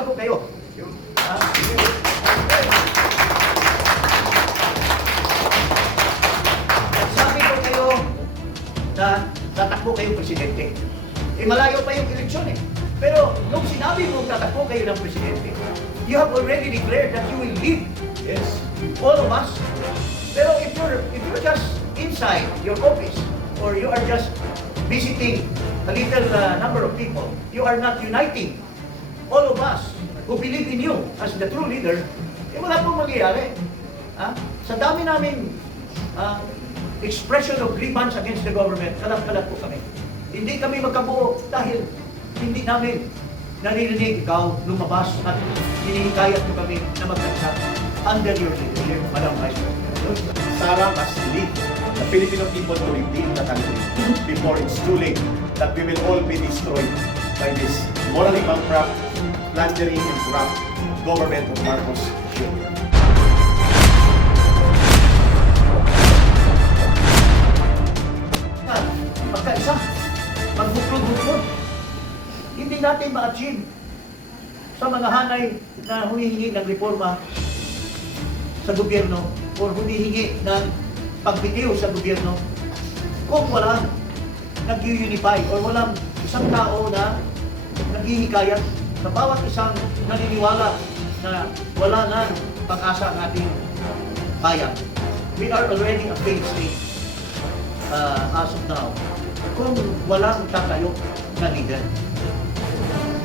na po kayo. Sabi ko kayo na tatakbo kayong presidente. Eh malayo pa yung eleksyon eh. Pero nung sinabi mo tatakbo kayo ng presidente, you have already declared that you will lead. Yes. All of us. Pero if you're just inside your office or you are just visiting a little number of people, you are not uniting all of us who believe in you as the true leader, eh wala pong mangyayari. Sa dami namin expression of grievance against the government, kalat-kalat po kami. Hindi kami magkabuo dahil hindi namin naririnig ikaw lumabas at hinihikayat mo kami na magkansa under your leadership, Madam Vice President. Sara must lead the Filipino people to redeem the country before it's too late that we will all be destroyed by this morally bankrupt, plundering and corrupt government of Marcos Jr. Magkaisa, magbuklod-buklod. Hindi natin ma-achieve sa mga hanay na humihingi ng reforma sa gobyerno o humihingi ng pagbitiw sa gobyerno kung walang nag-unify o walang isang tao na naghihikayat sa bawat isang naniniwala na wala na pag-asa ang ating bayan. We are already a failed state as of now kung walang tatayo na leader.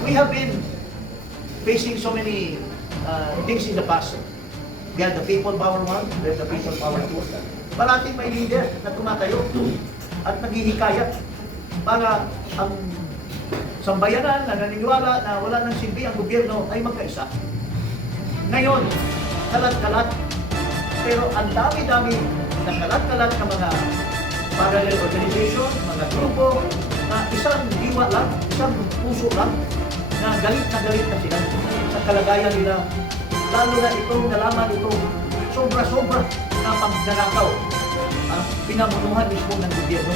We have been facing so many things in the past. We had the people power 1, we had the people power 2. Parating may leader na tumatayo at naghihikayat para ang sambayanan na naniniwala na wala nang silbi ang gobyerno ay magkaisa. Ngayon, kalat-kalat, pero ang dami-dami ng kalat-kalat na mga parallel organization, mga grupo, na isang diwa lang, isang puso lang, na galit na sila sa kalagayan nila. Lalo na itong nalaman itong sobra-sobra na pagnanakaw pinamunuhan mismo ng gobyerno.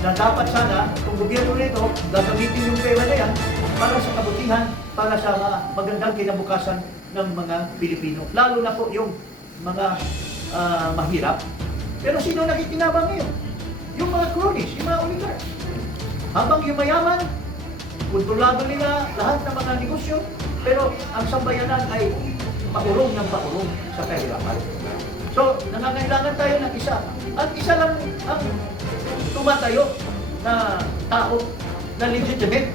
Na dapat sana, itong gobyerno nito, gagamitin yung pera na yan para sa kabutihan, para sa magandang kinabukasan ng mga Pilipino. Lalo na po yung mga mahirap. Pero sino nakikinabang ngayon? Yung mga cronies, yung mga oligarchs. Habang yung mayaman, kontrolado nila lahat ng mga negosyo, pero ang sambayanan ay paurong ng paurong sa kahirapan. So, nangangailangan tayo ng isa. At isa lang ang tumatayo na tao na legitimate,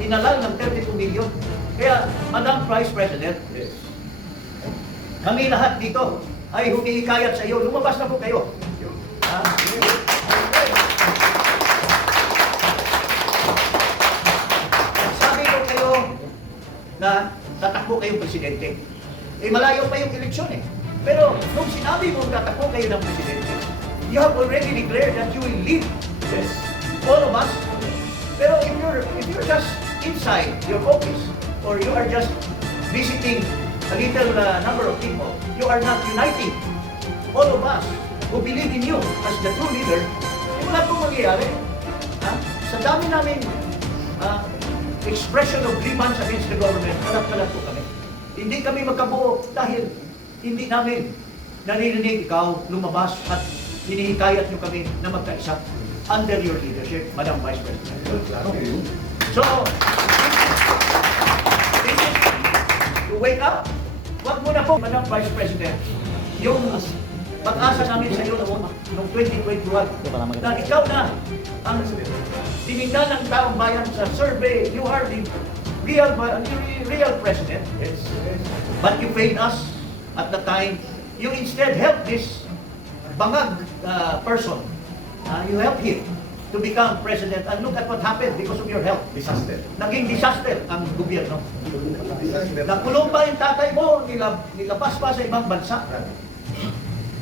hinalal ng 32 million. Kaya, Madam Vice President, kami lahat dito ay humihikayat sa iyo. Lumabas na po kayo. Sabi ko kayo na tatakbo kayong presidente. Eh malayo pa yung eleksyon eh. Pero nung sinabi mo tatakbo kayo ng presidente, you have already declared that you will lead. Yes. All of us. Pero if you're just inside your office or you are just visiting a little number of people, you are not uniting all of us who believe in you as the true leader, eh wala pong mangyayari. Sa dami namin expression of grievance against the government, kalat-kalat po kami. Hindi kami magkabuo dahil hindi namin naririnig ikaw lumabas at hinihikayat nyo kami na magkaisa under your leadership, Madam Vice President. So, this is to wake up. Wag mo na po, Madam Vice President, yung pag-asa namin sa iyo noong 2021 na ikaw na ang tinignan ng taong bayan sa survey. You are the real president. Yes. But you failed us at the time. You instead helped this bangag person. You helped him to become president. And look at what happened because of your help. Disaster. Naging disaster ang gobyerno. Nakulong pa yung tatay mo, nilabas pa sa ibang bansa.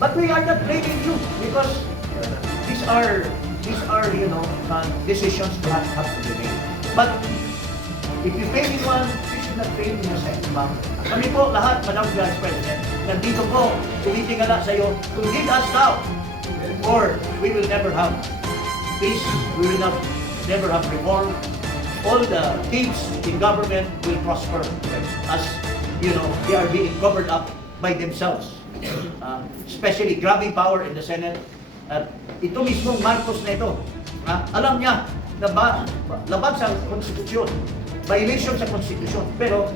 But we are not blaming you because these are decisions that have to be made. But if you fail in one, you should not fail in the second. Kami po lahat, Madam Vice President, nandito po, tumitingala sa iyo to lead us down, or we will never have peace, we will never have reform, all the things in government will prosper as they are being covered up by themselves. Especially grabbing power in the Senate. At ito mismong Marcos na ito, alam niya na labag sa konstitusyon, violation sa konstitusyon, pero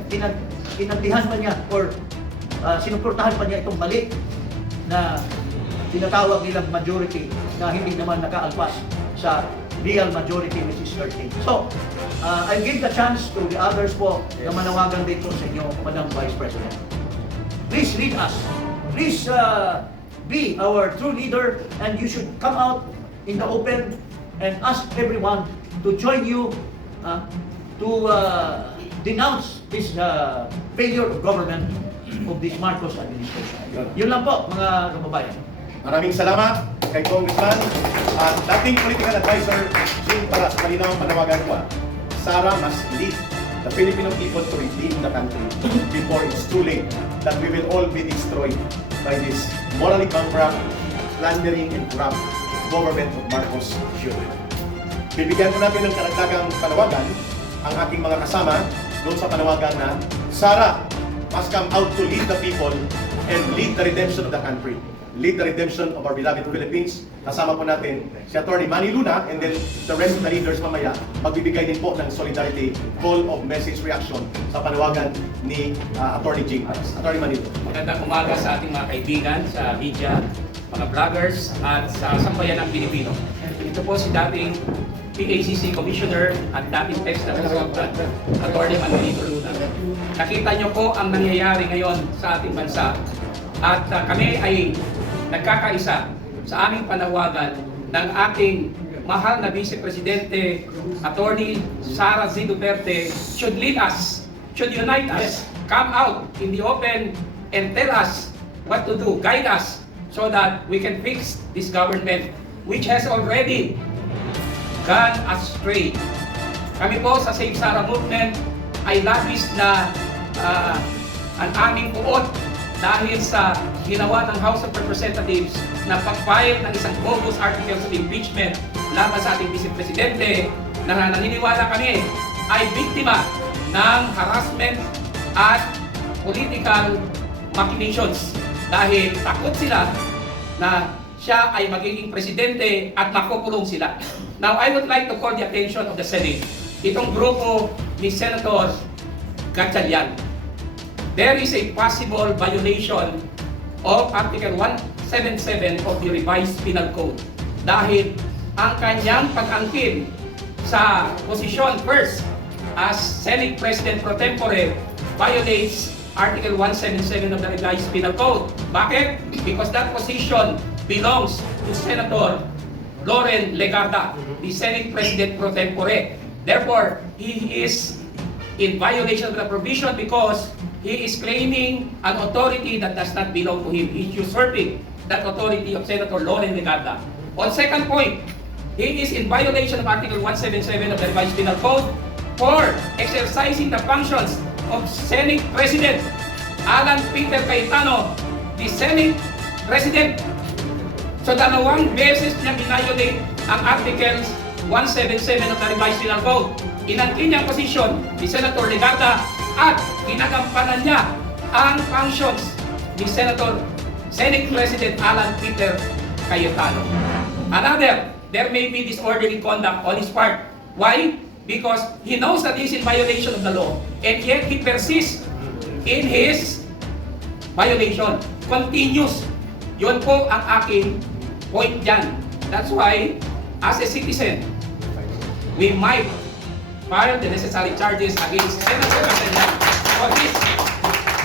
inantihan pa niya or sinuportahan pa niya itong mali na tinatawag nilang majority na hindi naman nakaalpas sa real majority, which is 13. So, I give the chance to the others po na manawagan dito sa inyo, Madam Vice President. Please lead us. Please be our true leader, and you should come out in the open and ask everyone to join you to denounce this failure of government of this Marcos administration. Yun lang po, mga kababayan. Maraming salamat kay Congressman at dating political advisor Jim Palas. Malinaw ang panawagan ko. Sara must lead the Filipino people to redeem the country before it's too late, that we will all be destroyed by this morally bankrupt, plundering and corrupt government of Marcos Jr. Bibigyan ko natin ng karagdagang panawagan ang aking mga kasama doon sa panawagan na Sara must come out to lead the people and lead the redemption of the country. Lead the redemption of our beloved Philippines. Kasama po natin si Atty. Manny Luna, and then the rest of the leaders mamaya magbibigay din po ng solidarity call of message reaction sa panawagan ni Atty. Jing Palas. Atty. Manny Luna. Magandang umaga sa ating mga kaibigan sa media, mga vloggers at sa sambayan ng Pilipino. Ito po si dating PACC Commissioner at dating PESTA Consultant, Atty. Manny Luna. Nakita niyo po ang nangyayari ngayon sa ating bansa at kami ay nagkakaisa sa aming panawagan ng ating mahal na Vice Presidente, Attorney Sara Z. Duterte, should lead us, should unite us, come out in the open and tell us what to do, guide us, so that we can fix this government which has already gone astray. Kami po sa Save Sara Movement ay labis na ang aming puot dahil sa ginawa ng House of Representatives na pag-file ng isang bogus articles of impeachment laban sa ating Vice Presidente na naniniwala kami ay biktima ng harassment at political machinations dahil takot sila na siya ay magiging presidente at makukulong sila. Now, I would like to call the attention of the Senate. Itong grupo ni Senator Gatchalian. There is a possible violation of Article 177 of the Revised Penal Code dahil ang kanyang pag-angkin sa posisyon first as Senate President pro tempore violates Article 177 of the Revised Penal Code. Bakit? Because that position belongs to Senator Loren Legarda, the Senate President pro tempore. Therefore, he is in violation of the provision because he is claiming an authority that does not belong to him. He is usurping that authority of Senator Loren Legarda. On second point, he is in violation of Article 177 of the Revised Penal Code for exercising the functions of Senate President Alan Peter Cayetano, the Senate President. So dalawang beses niya binayolate ang Articles 177 of the Revised Penal Code. Inangkin niyang posisyon ni Senator Legarda at ginagampanan niya ang functions ni Senate President Alan Peter Cayetano. Another, there may be disorderly conduct on his part. Why? Because he knows that he is in violation of the law and yet he persists in his violation. Continuous. Yun po ang aking point dyan. That's why, as a citizen, we might file the necessary charges against Senator Gatchalian for this.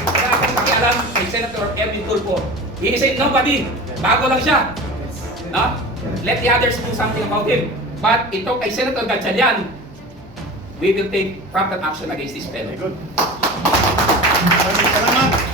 Wala akong pakialam kay Senator Erwin Tulfo. He is a nobody. Bago lang siya. No? Let the others do something about him. But ito kay Senator Gatchalian, we will take proper action against this fellow. Very good. Maraming salamat.